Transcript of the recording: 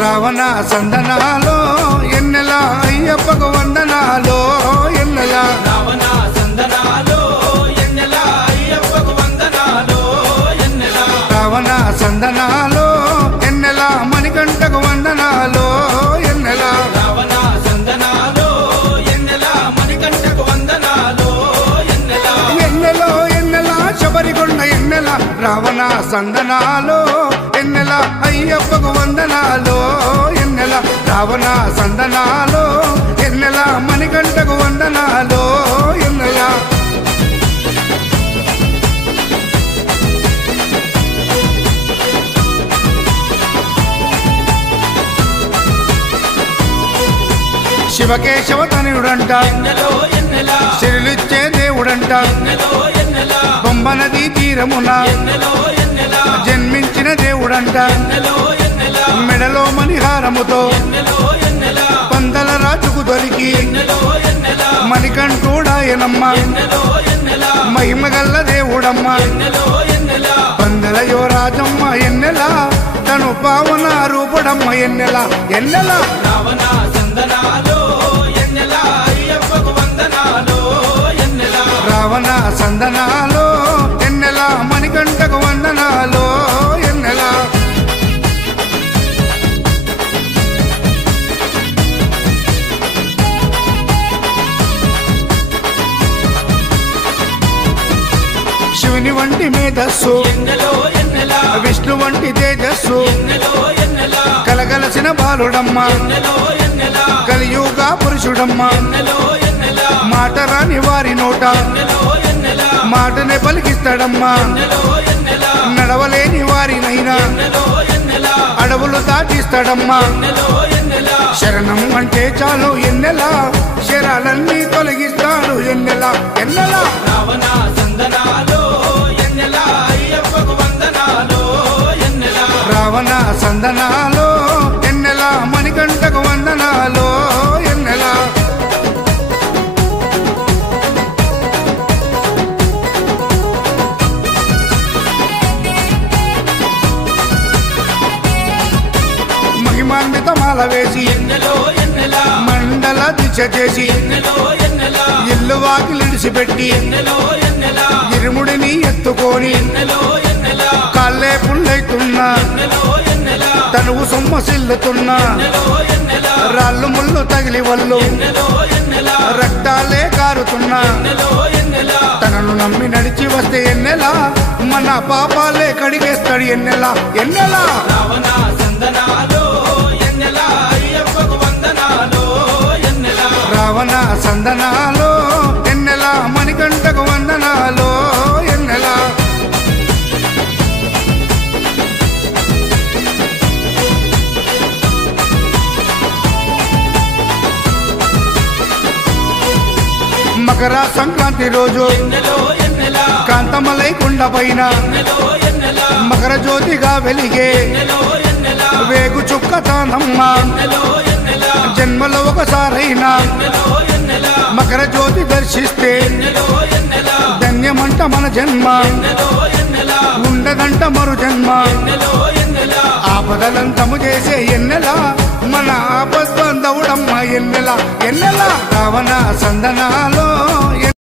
రావణ సందనాలో ఎన్నెల అయ్యప్పకు వందనాలో ఎన్నెల రావణ సందనాలో ఎన్నెల అయ్యప్పకు వందనాలో ఎన్నెల రావణ సందనాలో ఎన్నెల మణికంఠకు వందనాలో ఎన్నెల రావణ సందనాలో ఎన్నెల మణికంఠకు వందనాలో ఎన్నెల ఎన్నెలో ఎన్నెల శబరికొండ ఎన్నెల రావణ సందనాలో ఎన్నెల అయ్యప్పకు వందనాలో ఎన్నెల రావణ సందనాలో ఎన్నెల మణికంఠకు వందనాలో ఎన్నెల శివకేశవ తనయుడంట ఎన్నెలో ఎన్నెల శిరులిచ్చే దేవుడంట ఎన్నెలో ఎన్నెల బొంబనది తీరమున ఎన్నెలో ఎన్నెల జన్మించిన దేవుడంట ఎన్నెలో ఎన్నెల మెడలో మణిహారముతో ఎన్నెలో ఎన్నెల పందల రాజుకు దొరికి ఎన్నెలో ఎన్నెల మణికంఠుడాయనమ్మ ఎన్నెలో ఎన్నెల మహిమగల్ల దేవుడమ్మ ఎన్నెలో ఎన్నెల పందల యువరాజమ్మ ఎన్నెల తను పావన రూపుడమ్మ ఎన్నెల ఎన్నెల రావణ సందనాలో ఎన్నెల అయ్యప్పకు వందనాలో ఎన్నెల రావణ సందనాలో ఎన్నెల మణికంఠకు వందనాలో ఎన్నెల శివుని వంటి మేధస్సు ఎన్నెలో ఎన్నెల విష్ణు వంటి తేజస్సు ఎన్నెలో ఎన్నెల కలగలసిన బాలుడమ్మ ఎన్నెలో ఎన్నెల కలియుగ పురుషుడమ్మ ఎన్నెలో ఎన్నెల మాట రాని వారి నోట ఎన్నెలో ఎన్నెల మాటనే పలికిస్తాడమ్మా ఎన్నెలో ఎన్నెల నడవలేని వారినైనా ఎన్నెలో ఎన్నెల అడవులు దాటిస్తాడమ్మా ఎన్నెలో ఎన్నెల శరణం అంటే చాలు ఎన్నెల శరాలన్నీ తొలగిస్తాడు ఎన్నెల ఎన్నెల రావణ సందనాలో ఎన్నెల అయ్యప్పకు వందనాలో ఎన్నెల రావణ సందనాలో ఎన్నెల మణికంఠకు వందనాలో ఎన్నెల మహిమాన్విత మాల వేసి ఎన్నెలో ఎన్నెల మండల దీక్ష చేసి ఎన్నెలో ఎన్నెల ఇల్లు వాకిలిడిసిపెట్టి ఎన్నెలో ఎన్నెల ఇరుముడిని ఎత్తుకొని ఎన్నెలో ఎన్నెల కాళ్ళే పుల్లైతున్నా ఎన్నెలో ఎన్నెల తనువు సొమ్మసిల్లుతున్నా ఎన్నెలో ఎన్నెల రాళ్ళు ముళ్ళు తగిలి వల్లు ఎన్నెలో ఎన్నెల రక్తాలే కారుతున్నా ఎన్నెలో ఎన్నెల తనను నమ్మి నడిచి వస్తే ఎన్నెల మన పాపాలే కడిగేస్తాడు ఎన్నెల ఎన్నెల రావణ సందనాలో ఎన్నెల అయ్యప్పకు వందనాలో ఎన్నెల రావణ సందనాలో ఎన్నెల మణికంఠకు వందనాలో ఎన్నెల మకర సంక్రాంతి రోజు ఎన్నెలో ఎన్నెల కాంతమలై కొండ పైన ఎన్నెలో ఎన్నెల మకర జ్యోతిగా వెలిగే ఎన్నెలో ఎన్నెల వేగు చుక్క తానమ్మ ఎన్నెలో ఎన్నెల జన్మలో ఒకసారైనా ఎన్నెలో ఎన్నెల మకర జ్యోతి దర్శిస్తే ఎన్నెలో ఎన్నెల ధన్యమంట మన జన్మ ఎన్నెలో ఎన్నెల ఉండదంట మరు జన్మ ఎన్నెలో ఎన్నెల ఆపదలంతము చేసే ఎన్నెల మన ఆపద్బంధవుడమ్మ ఎన్నెల ఎన్నెల రావణ సందనాలో